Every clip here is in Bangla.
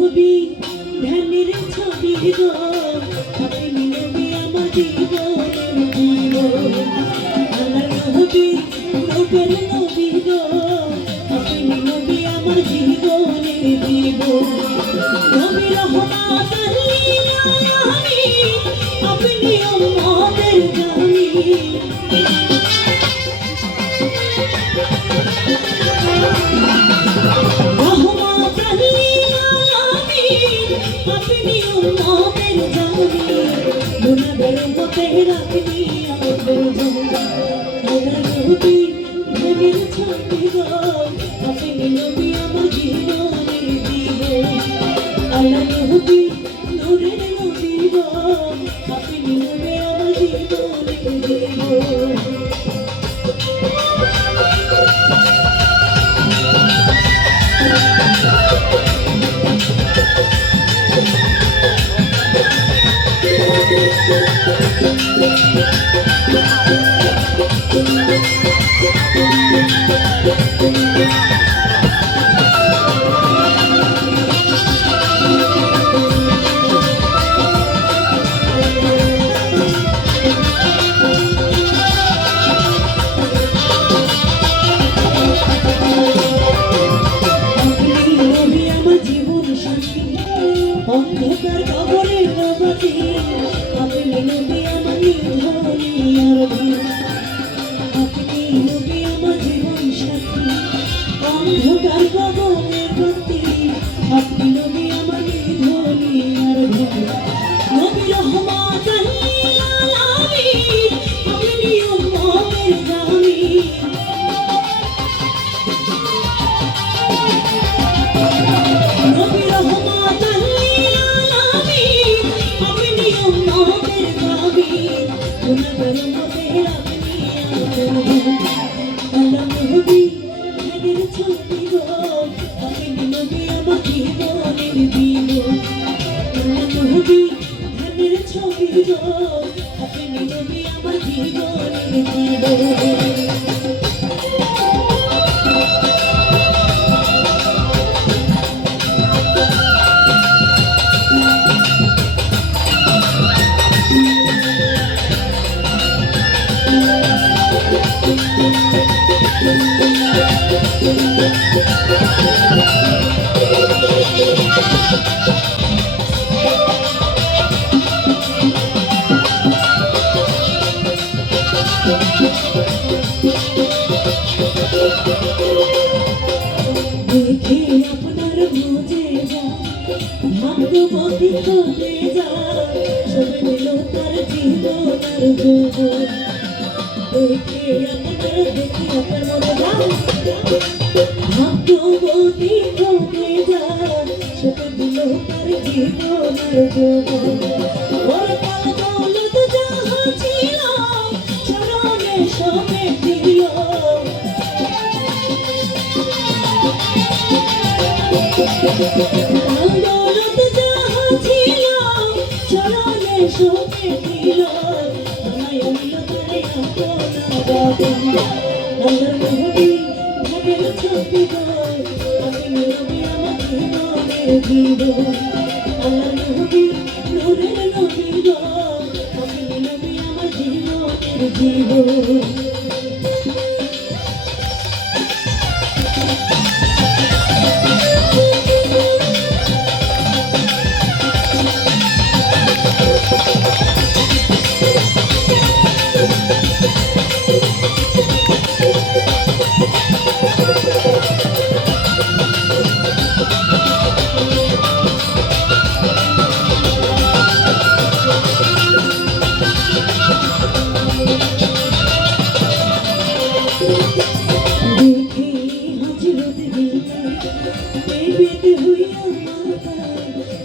নবী ধ্যানের ছবি গো আপনি নবী আমার জীবনের জীবন আল্লাহর নবী রূপের নবী গো আপনি নবী আমার জীবনের জীবন নবী রহমত লিল আলামিন আপনি উম্মতের জামিন अपनी उम्मतेर जानी गुनाहगार होते रखनी आदर जाना आल्लाह नबी नबीर छाती गो अपनी नबी आमार जीवनेर जीवन आल्लाह नबी नूरेर नबी गो अपनी नबी आमार जीवनेर जीवन অন্ধকার কবরের নবী আপনি নবী আমার নিধনি আরবি আপনি নবী আমার জীবন সাথী অন্ধকার কবরের গতি আপনি নবী আমার নিধনি আরবি নবী রহমত লিল আলামিন আপনি উম্মতের জামিন নবী রহমত আল্লাহ নবী ধ্যানের ছবি গো আপনি নবী আমার জীবনের জীবন আল্লাহ নবী ধ্যানের ছবি গো আপনি নবী আমার জীবনের জীবন দেখে আপনার বুঝে যা ভাগ্যবতী হতে যা সব দিল তার জীবন আর জীবন দেখে আপনার মনে ভাগ্যবতী হতে যা সব দিল তার জীবন আর জীবন ওর কাল দৌলত যাহা ছিল চরণে সবে দিল দৌলত যাহা ছিল চরণে সবে দিল আল্লাহ নবী ধ্যানের ছবি গো আপনি নবী আমার জীবনের জীবন আল্লাহ নবী নূরের নবী গো আপনি নবী আমার জীবনের জীবন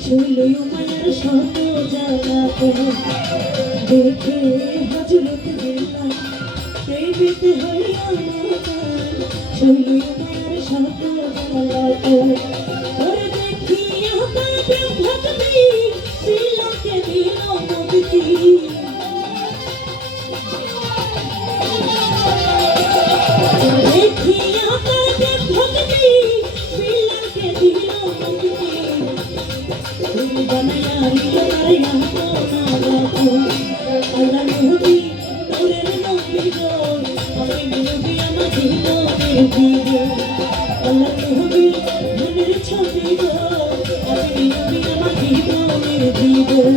শৈলই মায়ের শত জ্বালাতন দেখে হযরত দিলাম প্রেমেতে হইয়া মাতাল শৈলই মায়ের শত জ্বালাতন ওরে দেখিয়া তার প্রেম ভক্তি শ্রীলঙ্কে দিল মুক্তি আল্লাহ নবী নূরের নবী গো আপনি নবী আমার জীবনের জীবন আল্লাহ নবী মনের ছবি গো আপনি নবী আমার জীবনের জীবন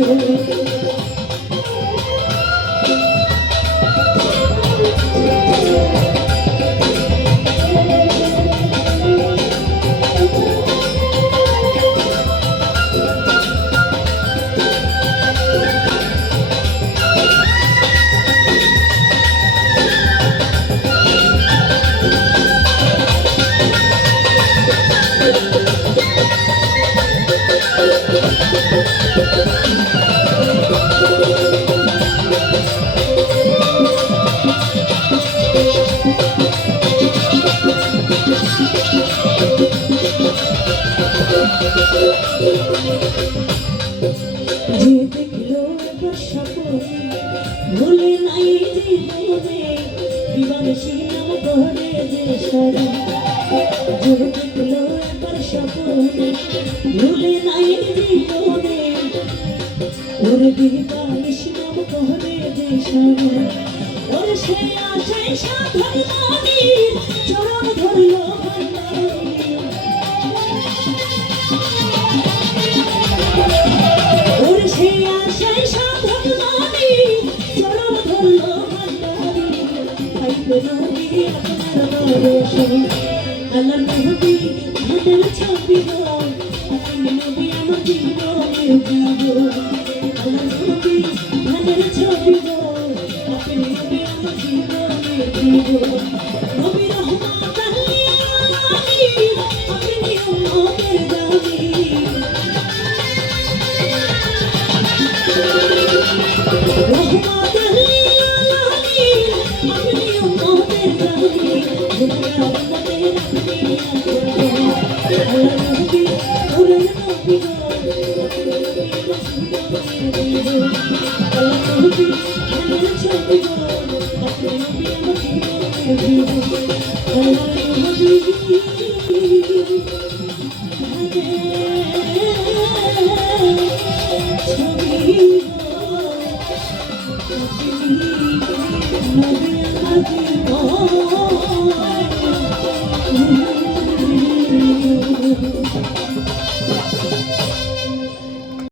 যে দেখলো স্বপ্ন ভুলে নাই জীবনে দিবানিশি নাম করে যে স্মরণ যে দেখলো স্বপ্ন ভুলে নাই জীবনে ওরে দিবানিশি নাম করে যে স্মরণ ওরে সে আশায় সাধন নদীর চরণ ধরলো আল্লাহ নবী আমাদের ছবি গো আপনি নবী আমার জীবনের জীবন আল্লাহ নবী আমাদের ছবি গো আপনি নবী আমার জীবনের জীবন নবী রহমাতুল লিল আলামিন আপনি উম্মতের দাবি রহমাতুল লিল আলামিন আপনি উম্মতের দাবি Oh